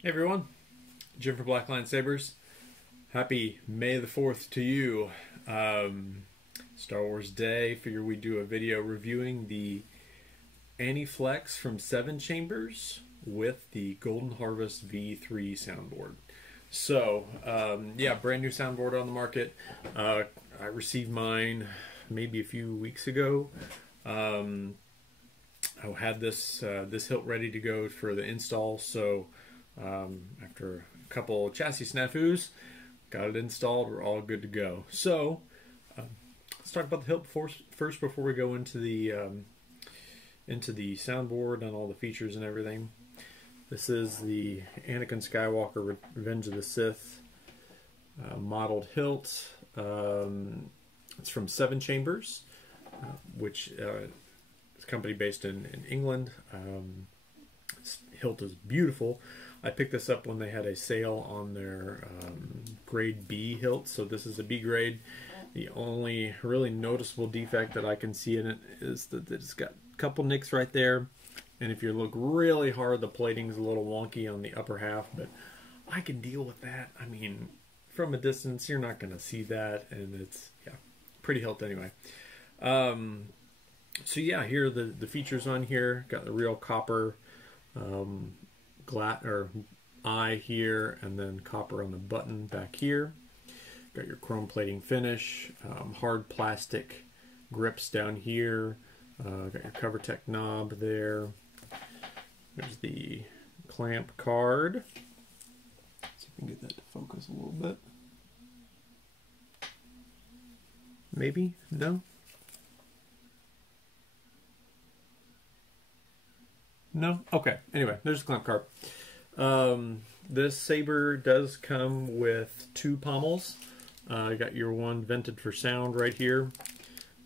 Hey everyone, Jim for LDN Sabers. Happy May the 4th to you. Star Wars Day. Figure we'd do a video reviewing the Aniflex from 7Chambers with the Golden Harvest V3 soundboard. So, yeah, brand new soundboard on the market. I received mine maybe a few weeks ago. I had this hilt ready to go for the install, so after a couple chassis snafus, got it installed. We're all good to go. So let's talk about the hilt first before we go into the soundboard and all the features and everything. This is the Anakin Skywalker Revenge of the Sith modeled hilt. It's from 7Chambers, which is a company based in England. This hilt is beautiful. I picked this up when they had a sale on their Grade B hilt, so this is a B grade. The only really noticeable defect that I can see in it is that it's got a couple nicks right there, and if you look really hard, the plating's a little wonky on the upper half, but I can deal with that. I mean, from a distance, you're not going to see that, and it's, yeah, pretty hilt anyway. So yeah, here are the features on here. Got the real copper eye here, and then copper on the button back here. Got your chrome plating finish, hard plastic grips down here. Got your CoverTech knob there. There's the clamp card. Let's see if we can get that to focus a little bit. Maybe? No? No? Okay. Anyway, there's the clamp card. This Saber does come with two pommels. You got your one vented for sound right here.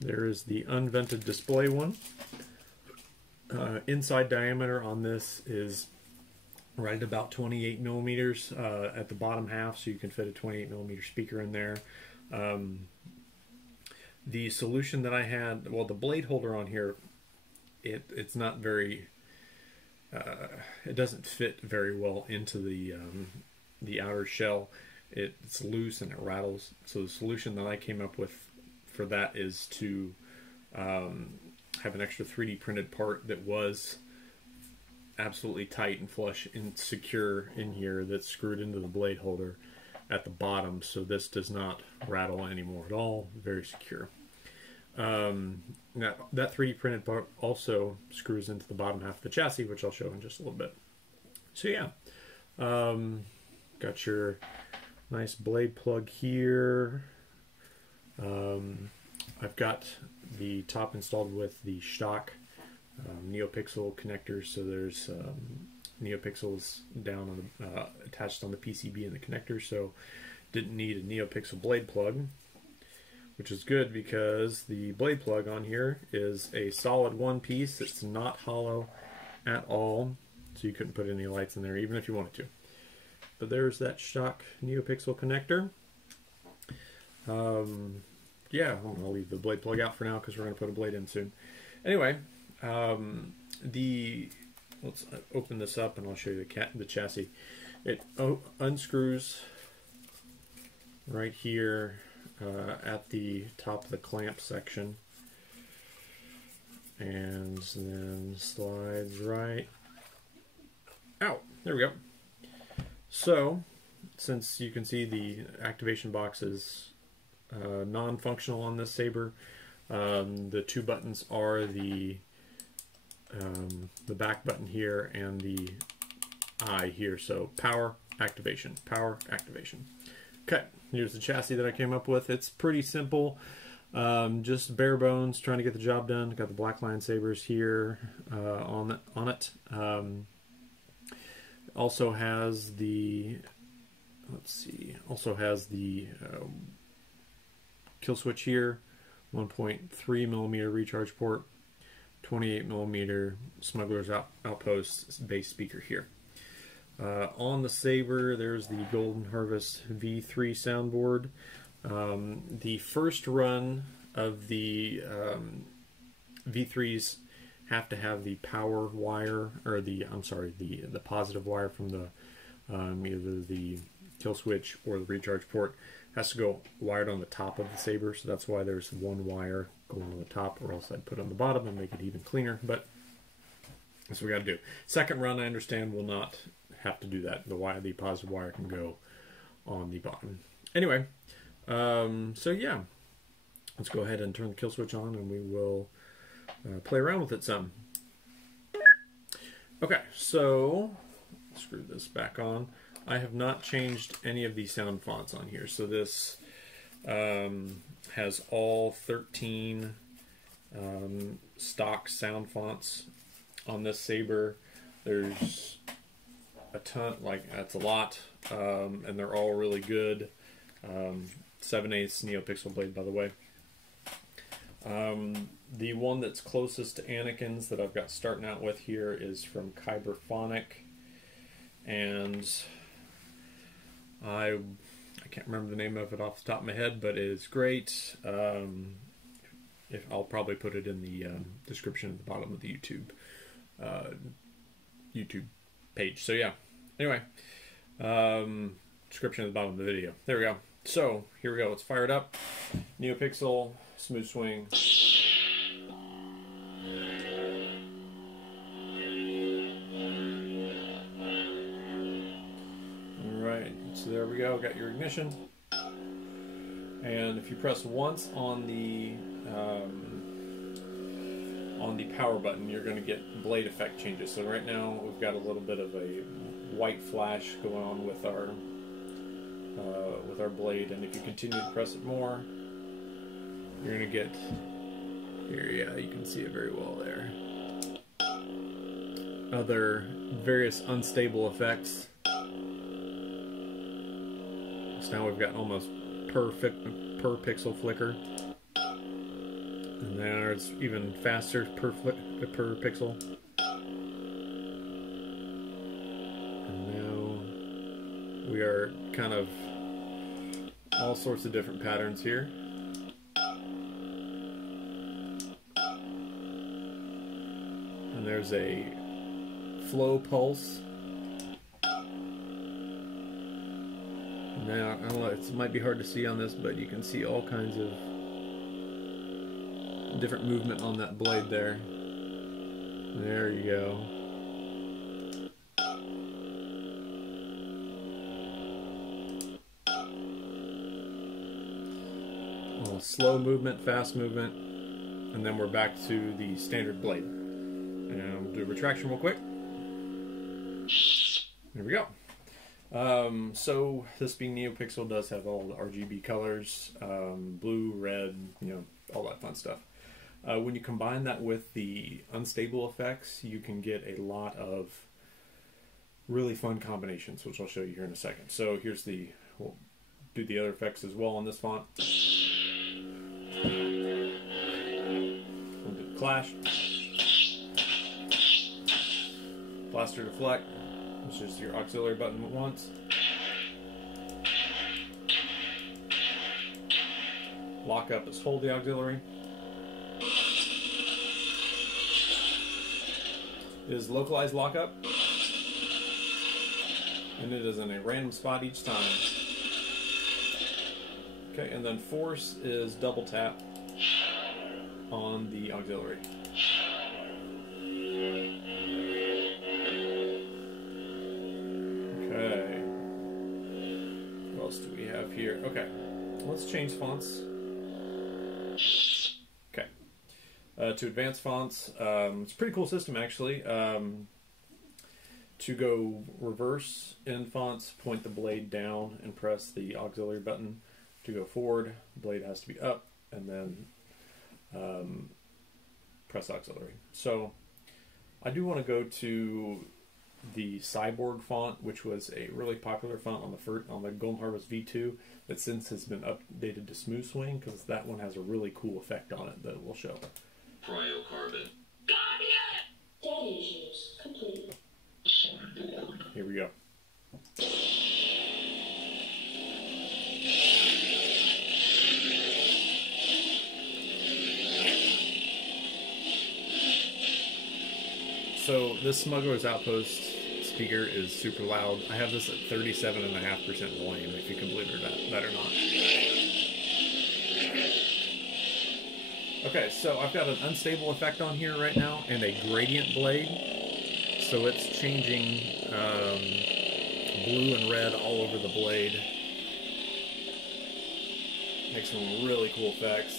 There is the unvented display one. Inside diameter on this is right at about 28 millimeters at the bottom half, so you can fit a 28 millimeter speaker in there. The solution that I had, well, the blade holder on here, it's not very... it doesn't fit very well into the outer shell. It's loose and it rattles. So the solution that I came up with for that is to have an extra 3D printed part that was absolutely tight and flush and secure in here, that's screwed into the blade holder at the bottom, so this does not rattle anymore at all. Very secure. Now, that 3D printed part also screws into the bottom half of the chassis, which I'll show in just a little bit. So yeah, got your nice blade plug here. I've got the top installed with the Shtok Neopixel connectors, so there's Neopixels down on attached on the PCB and the connector, so didn't need a Neopixel blade plug, which is good because the blade plug on here is a solid one piece. It's not hollow at all, so you couldn't put any lights in there even if you wanted to. But there's that Shtok Neopixel connector. Yeah, I'm going to leave the blade plug out for now because we're going to put a blade in soon. Anyway, let's open this up and I'll show you the chassis. It unscrews right here at the top of the clamp section, and then slides right out. There we go. So, since you can see the activation box is non-functional on this Saber, the two buttons are the back button here and the I here. So power, activation, power, activation. Okay, here's the chassis that I came up with. It's pretty simple, just bare bones, trying to get the job done. Got the LDN Sabers here on it. Also has the, let's see, kill switch here, 1.3 millimeter recharge port, 28 millimeter Smuggler's Outpost bass speaker here. On the Saber, there's the Golden Harvest V3 soundboard. The first run of the V3s have to have the power wire, or the positive wire from the Either the kill switch or the recharge port has to go wired on the top of the Saber, so that's why there's one wire going on the top, or else I'd put it on the bottom and make it even cleaner, but that's what we got to do. Second run, I understand, will not have to do that. The positive wire can go on the bottom. Anyway, so yeah, let's go ahead and turn the kill switch on, and we will play around with it some. Okay, so screw this back on. I have not changed any of the sound fonts on here. So this has all 13 stock sound fonts on this Saber. There's a ton, like that's a lot, and they're all really good. 7/8 Neopixel blade, by the way. The one that's closest to Anakin's that I've got starting out with here is from Kyberphonic, and I can't remember the name of it off the top of my head, but it is great. I'll probably put it in the description at the bottom of the YouTube page. So yeah, anyway, description at the bottom of the video. There we go. So here we go. Let's fire it up. Neopixel, smooth swing. So there we go, got your ignition. And if you press once on the power button, you're going to get blade effect changes. So right now we've got a little bit of a white flash going on with our blade, and if you continue to press it more, you're going to get here. Yeah, you can see it very well there. Other various unstable effects. Now we've got almost per pixel flicker, and there it's even faster per pixel. And now we are kind of all sorts of different patterns here. And there's a flow pulse. Now, I don't know, it might be hard to see on this, but you can see all kinds of different movement on that blade there. There you go. Well, slow movement, fast movement, and then we're back to the standard blade. And we'll do a retraction real quick. There we go. So this being Neopixel does have all the RGB colors, blue, red, you know, all that fun stuff. When you combine that with the unstable effects, you can get a lot of really fun combinations, which I'll show you here in a second. So here's we'll do the other effects as well on this font. We'll do the clash. Blaster deflect, which is your auxiliary button at once. Lock up is hold the auxiliary. It is localized lockup, and it is in a random spot each time. Okay, and then force is double tap on the auxiliary. Okay, what else do we have here? Okay, let's change fonts. Okay, to advanced fonts, it's a pretty cool system actually. To go reverse in fonts, point the blade down and press the auxiliary button. To go forward, the blade has to be up, and then press auxiliary. So I do want to go to the Psy-Borg font, which was a really popular font on the Golden Harvest V2 that since has been updated to Smooth Swing, because that one has a really cool effect on it that we'll show. Cryo carbon. Data issues complete. Here we go. So this Smuggler's Outpost speaker is super loud. I have this at 37.5% volume, if you can believe that or not. Okay, so I've got an unstable effect on here right now and a gradient blade. So it's changing blue and red all over the blade. Makes some really cool effects.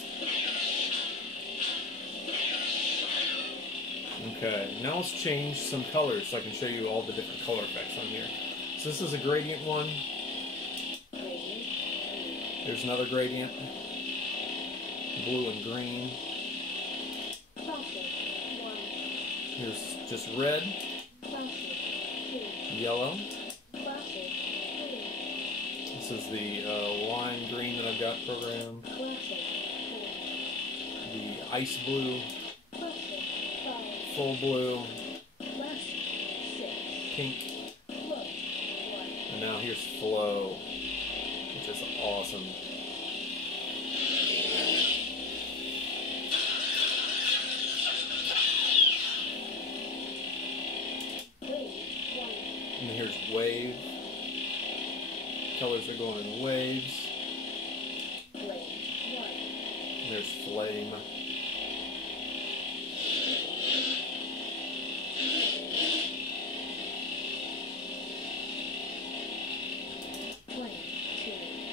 Okay, now let's change some colors so I can show you all the different color effects on here. So this is a gradient one. There's another gradient. Blue and green. Here's just red. Yellow. This is the lime green that I've got programmed. The ice blue. Full blue. Pink. And now here's flow, which is awesome. And here's wave. Colors are going in waves. And there's flame.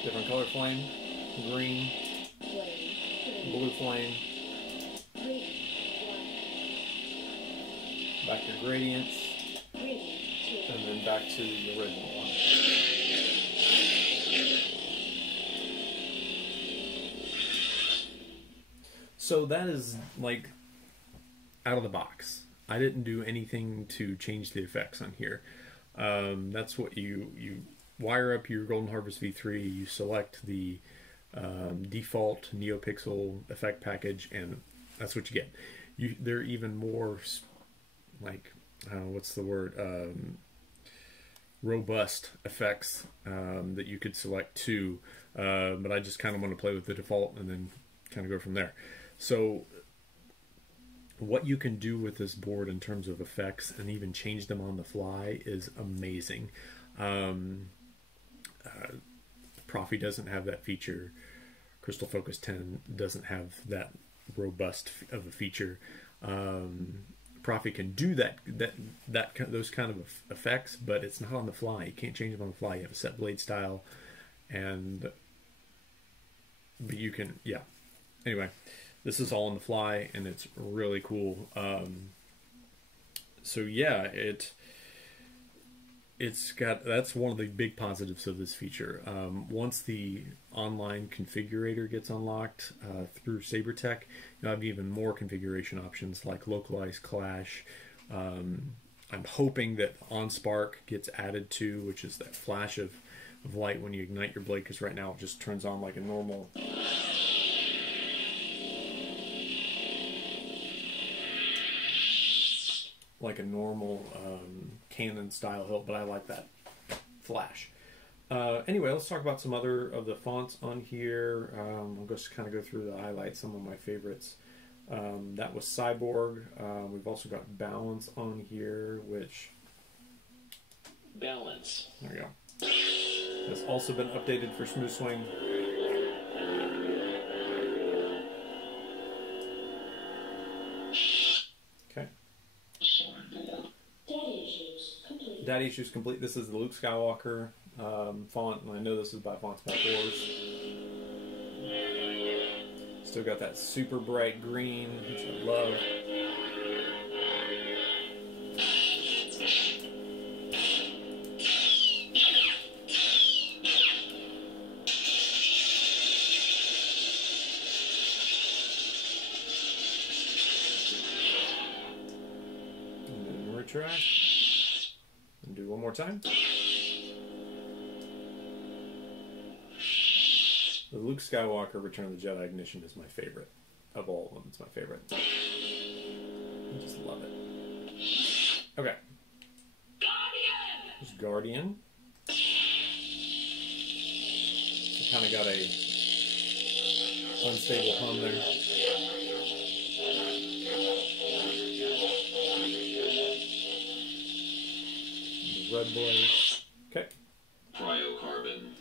Different color flame. Green. Blue flame. Back to gradients. And then back to the original one. So that is like out of the box. I didn't do anything to change the effects on here. That's what you wire up your Golden Harvest V3, you select the default Neopixel effect package, and that's what you get. There are even more, like, what's the word, robust effects that you could select too, but I just kind of want to play with the default and then kind of go from there. So what you can do with this board in terms of effects and even change them on the fly is amazing. Profi doesn't have that feature. Crystal Focus 10 doesn't have that robust of a feature. Profi can do those kind of effects, but it's not on the fly. You can't change them on the fly. You have a set blade style, but you can, yeah. Anyway, this is all on the fly, and it's really cool. So yeah, it's got, that's one of the big positives of this feature. Once the online configurator gets unlocked through Sabertec, you have even more configuration options like localized clash. I'm hoping that on spark gets added to, which is that flash of light when you ignite your blade, because right now it just turns on like a normal Canon style hilt, but I like that flash. Anyway, let's talk about some other of the fonts on here. I'll just kind of go through the highlights, some of my favorites. That was Psy-Borg. We've also got Balance on here, which... Balance. There we go. Has also been updated for Smooth Swing. Okay. Daddy Issues Complete. This is the Luke Skywalker font, and I know this is by Fonts by Fourzze. Still got that super bright green, which I love. And then retract. And do one more time. The Luke Skywalker Return of the Jedi Ignition is my favorite. Of all of them, it's my favorite. I just love it. Okay. There's Guardian. I kind of got a unstable hum there. red blade. Okay. Cryo carbon.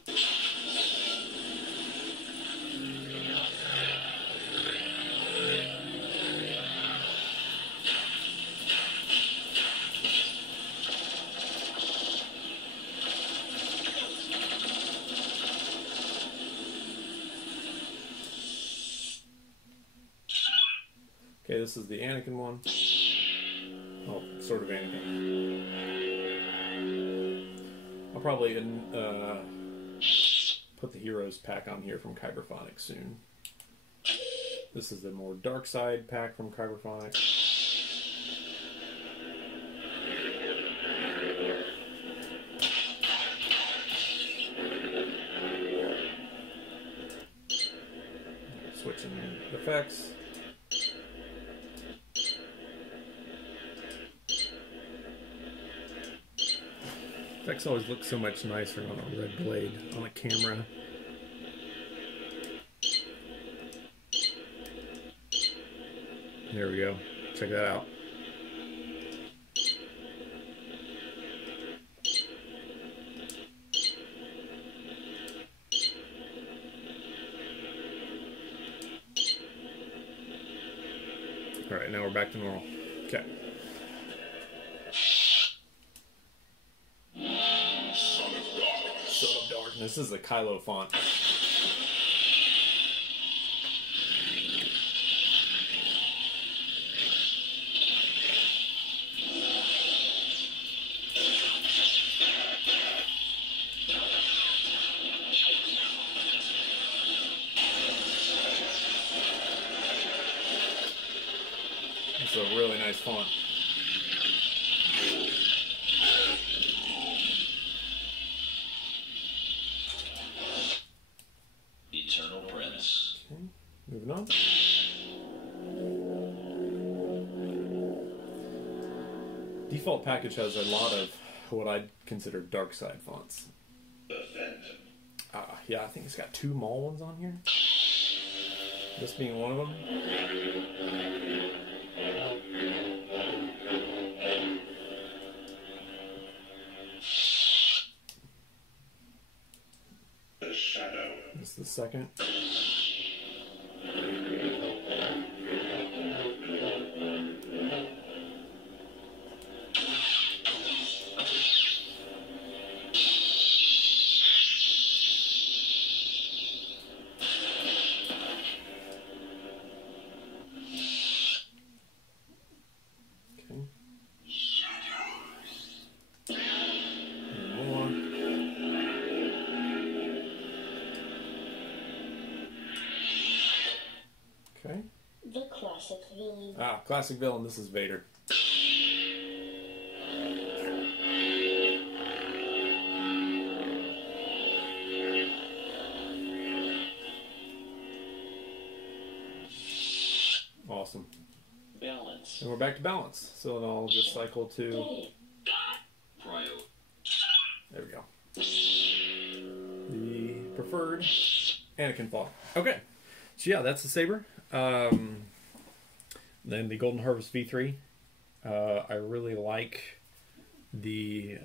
Okay, this is the Anakin one. Oh, sort of Anakin. I'll probably put the Heroes pack on here from Kyberphonic soon. This is the more dark side pack from Kyberphonic. Switching effects. Effects always look so much nicer on a red blade on a camera. There we go. Check that out. Alright, now we're back to normal. Okay. This is the Kylo font. It's a really nice font. Moving on. Default package has a lot of what I'd consider dark side fonts. Yeah, I think it's got 2 mall ones on here. This being one of them. The shadow. This is the second. Okay. The classic villain. Ah, classic villain. This is Vader. Awesome. Balance. And we're back to balance. So then I'll just cycle to... Cryo. There we go. The preferred Anakin font. Okay. So yeah, that's the Saber. Then the Golden Harvest V3. I really like the...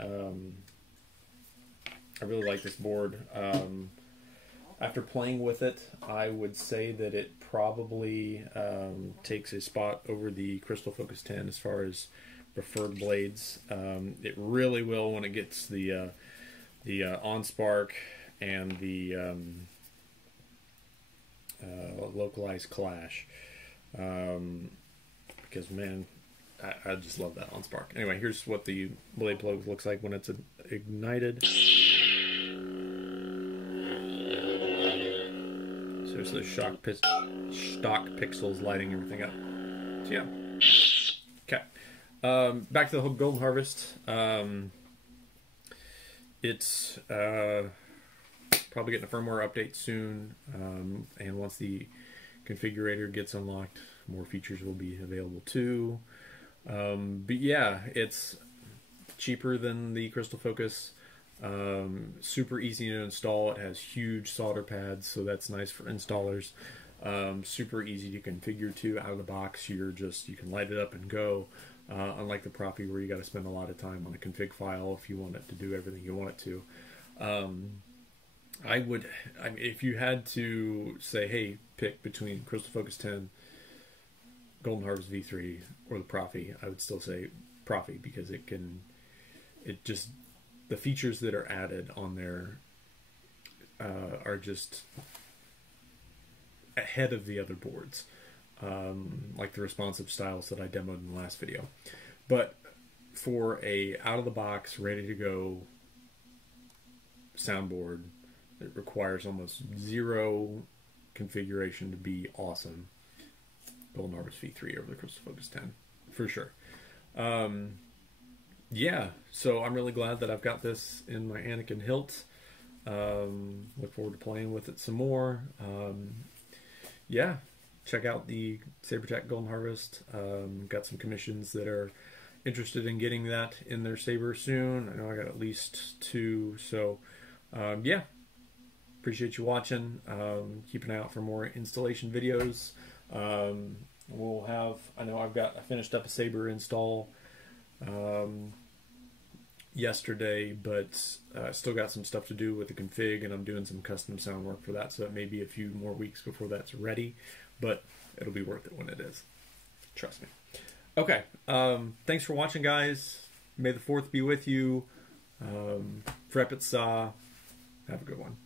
I really like this board. After playing with it, I would say that it probably takes a spot over the Crystal Focus 10 as far as preferred blades. It really will when it gets the on-spark and the localized clash. Because, man, I just love that on-spark. Anyway, here's what the blade plug looks like when it's ignited. So there's those Shtok pixels lighting everything up. So yeah. Okay. Back to the Golden Harvest. It's probably getting a firmware update soon. And once the configurator gets unlocked, more features will be available too. But yeah, it's cheaper than the Crystal Focus. Super easy to install. It has huge solder pads, so that's nice for installers. Super easy to configure too out of the box. You can light it up and go. unlike the Profi where you got to spend a lot of time on a config file if you want it to do everything you want it to. I mean, if you had to say, hey, pick between Crystal Focus 10, Golden Harvest V3, or the Profi, I would still say Profi, because the features that are added on there are just ahead of the other boards, like the responsive styles that I demoed in the last video. But for a out-of-the-box, ready-to-go soundboard that requires almost zero configuration to be awesome, Golden Harvest V3 over the Crystal Focus 10, for sure. Yeah, so I'm really glad that I've got this in my Anakin hilt. Look forward to playing with it some more. Yeah, check out the Sabertec Golden Harvest. Got some commissions that are interested in getting that in their Saber soon. I know I got at least 2. So, yeah, appreciate you watching. Keep an eye out for more installation videos. We'll have, I finished up a Saber install yesterday, but still got some stuff to do with the config, and I'm doing some custom sound work for that, so it may be a few more weeks before that's ready, but it'll be worth it when it is. Trust me. Okay, thanks for watching, guys. May the 4th be with you. Frepit Sa. Have a good one.